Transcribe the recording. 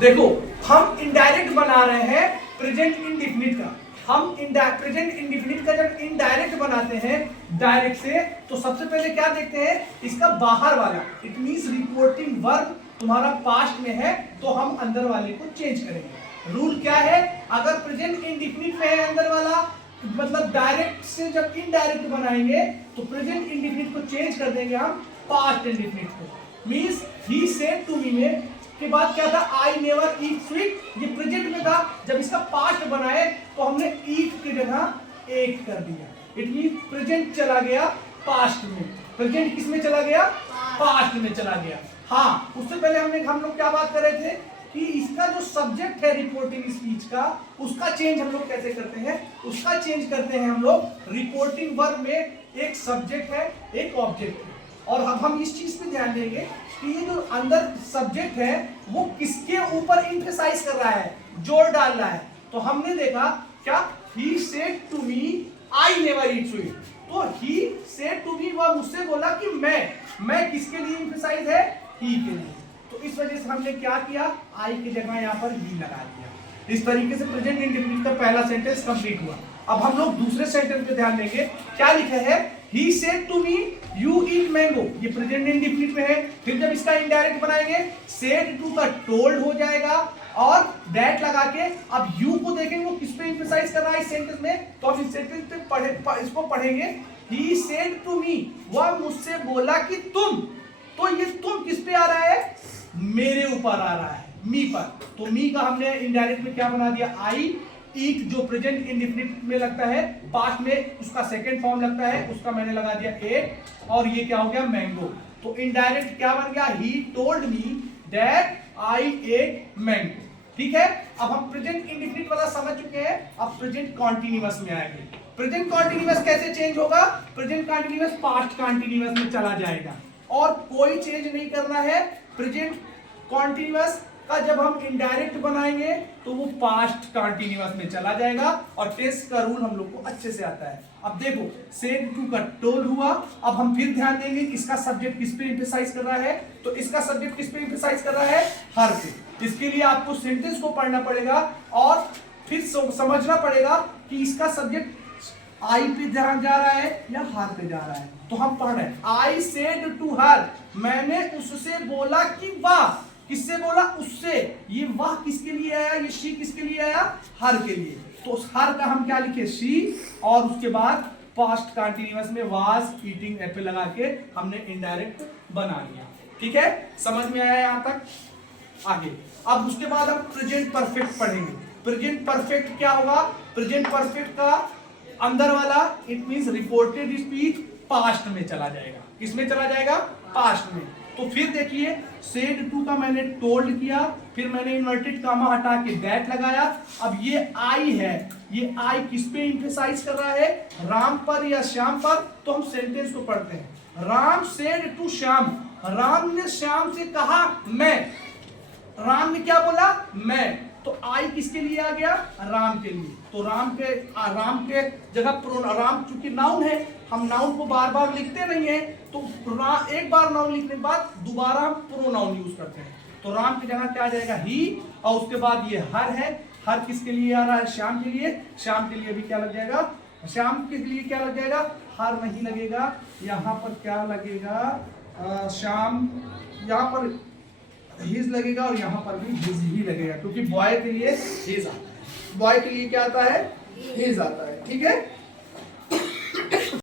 देखो हम इनडायरेक्ट बना रहे हैं प्रेजेंट इंडिफिनिट का। हम प्रेजेंट इंडिफिनिट का जब इनडायरेक्ट बनाते हैं डायरेक्ट से, तो सबसे पहले क्या देखते हैं, इसका बाहर वाला, इट मींस रिपोर्टिंग वर्ब तुम्हारा पास्ट में है तो हम अंदर वाले को चेंज करेंगे। रूल क्या है, अगर प्रेजेंट इंडिफिनिट में है अंदर वाला, मतलब डायरेक्ट से जब इनडायरेक्ट बनाएंगे तो प्रेजेंट इंडिफिनिट को चेंज कर देंगे हम पास्ट इंडिफिनिट को। Means he said to me में के बाद क्या था, आई नेवर ईट स्वीट, ये प्रेजेंट में था। जब इसका पास्ट बनाए तो हमने ईट की जगह एट कर दिया। इट मीन प्रेजेंट चला गया पास्ट में। प्रेजेंट किस में चला गया, पास्ट में चला गया। हाँ, उससे पहले हम लोग क्या बात कर रहे थे कि इसका जो सब्जेक्ट है रिपोर्टिंग स्पीच का, उसका चेंज हम लोग कैसे करते हैं, उसका चेंज करते हैं हम लोग रिपोर्टिंग वर्ब में एक सब्जेक्ट है एक ऑब्जेक्ट है। और अब हम इस चीज पे ध्यान देंगे कि ये जो अंदर सब्जेक्ट है वो किसके ऊपर एम्फसाइज कर रहा है, जोर डाल रहा है। तो हमने देखा क्या, he said to me I never eat sweet, तो ही सेड टू मी वह मुझसे बोला कि मैं किसके लिए एम्फसाइज है, ही के लिए। तो इस वजह से हमने क्या किया, आई की जगह यहाँ पर ही लगा दिया। इस तरीके से प्रेजेंट इंडिफिनिट का पहला सेंटेंस कंप्लीट हुआ। अब हम लोग दूसरे सेंटेंस पे ध्यान देंगे, क्या लिखा है, he said to me you eat mango, ये प्रेजेंट इंडिफिनिट में है। फिर जब इसका इनडायरेक्ट बनाएंगे said to का told हो जाएगा और that लगा के अब you को देखेंगे वो किस पे एम्फसाइज कर रहा है इस सेंटेंस में, तो हम इस सेंटेंस पे इसको पढ़ेंगे, he said to me, वह मुझसे बोला कि तुम, तो ये तुम किस पे आ रहा है, मेरे ऊपर आ रहा है, मी पर। तो मी का हमने इनडायरेक्ट में क्या बना दिया, आई। ईट जो प्रेजेंट इंडिफिनिट में लगता है, पास्ट में उसका सेकंड फॉर्म लगता है, उसका मैंने लगा दिया एट, और ये क्या हो गया, मैंगो। तो इनडायरेक्ट क्या बन गया, he told me that I ate mango. ठीक है, अब हम प्रेजेंट इंडिफिनिट वाला समझ चुके हैं, अब प्रेजेंट कॉन्टिन्यूअस में आएंगे। प्रेजेंट कॉन्टिन्यूअस कैसे चेंज होगा, प्रेजेंट कॉन्टिन्यूअस पास्ट कॉन्टिन्यूअस में चला जाएगा और कोई चेंज नहीं करना है। प्रेजेंट कॉन्टिन्यूअस का जब हम इनडायरेक्ट बनाएंगे तो वो पास्ट कंटीन्यूअस में चला जाएगा और टेंस का रूल हम लोग को अच्छे से आता है। अब देखो सेड टू का टोल्ड हुआ। अब हम फिर ध्यान देंगे इसका सब्जेक्ट किस पे एम्फसाइज कर रहा है, तो इसका सब्जेक्ट किस पे एम्फसाइज कर रहा है, हर पे। इसके लिए आपको सेंटेंस को पढ़ना पड़ेगा और फिर समझना पड़ेगा कि इसका सब्जेक्ट आई पे ध्यान जा रहा है या हर पे जा रहा है। तो हम पढ़ रहे हैं, आई सेड टू हर, मैंने उससे बोला कि वाह, किससे बोला, उससे। ये वाह किसके लिए आया, ये शी किसके लिए आया, हर के लिए। तो हर का हम क्या लिखे, शी, और उसके बाद पास्ट कंटीन्यूअस में वाज ईटिंग एप्पल लगा के हमने इनडायरेक्ट बना लिया। ठीक है, समझ में आया यहाँ तक, आगे। अब उसके बाद हम प्रेजेंट परफेक्ट पढ़ेंगे। प्रेजेंट परफेक्ट क्या होगा, प्रेजेंट परफेक्ट का अंदर वाला it means reported speech past में चला जाएगा। किसमें चला जाएगा, पास्ट में। तो फिर देखिए सेड टू का मैंने टोल्ड किया, फिर मैंने इन्वर्टेड कामा हटा के दैट लगाया। अब ये आई है, ये आई किस पे एम्फसाइज कर रहा है, राम पर या श्याम पर। तो हम सेंटेंस को पढ़ते हैं, राम सेड टू श्याम, राम ने श्याम से कहा मैं। राम ने क्या बोला, मैं। तो आई किसके लिए आ गया, राम के लिए। तो राम के जगह राम चूंकि नाउन है, हम नाउन को बार बार लिखते नहीं है, तो एक बार नाउन लिखने के बाद दोबारा हम प्रोनाउन यूज करते हैं। तो राम की जगह क्या आ जाएगा, ही, और उसके बाद ये हर है। हर किसके लिए आ रहा है, श्याम के लिए। श्याम के लिए भी क्या लग जाएगा, श्याम के लिए क्या लग जाएगा, हर नहीं लगेगा, यहाँ पर क्या लगेगा, श्याम, यहाँ पर हिज लगेगा और यहाँ पर भी हिज ही लगेगा, क्योंकि बॉय के लिए हिज आता है, बॉय के लिए क्या आता है, हिज आता है। ठीक है।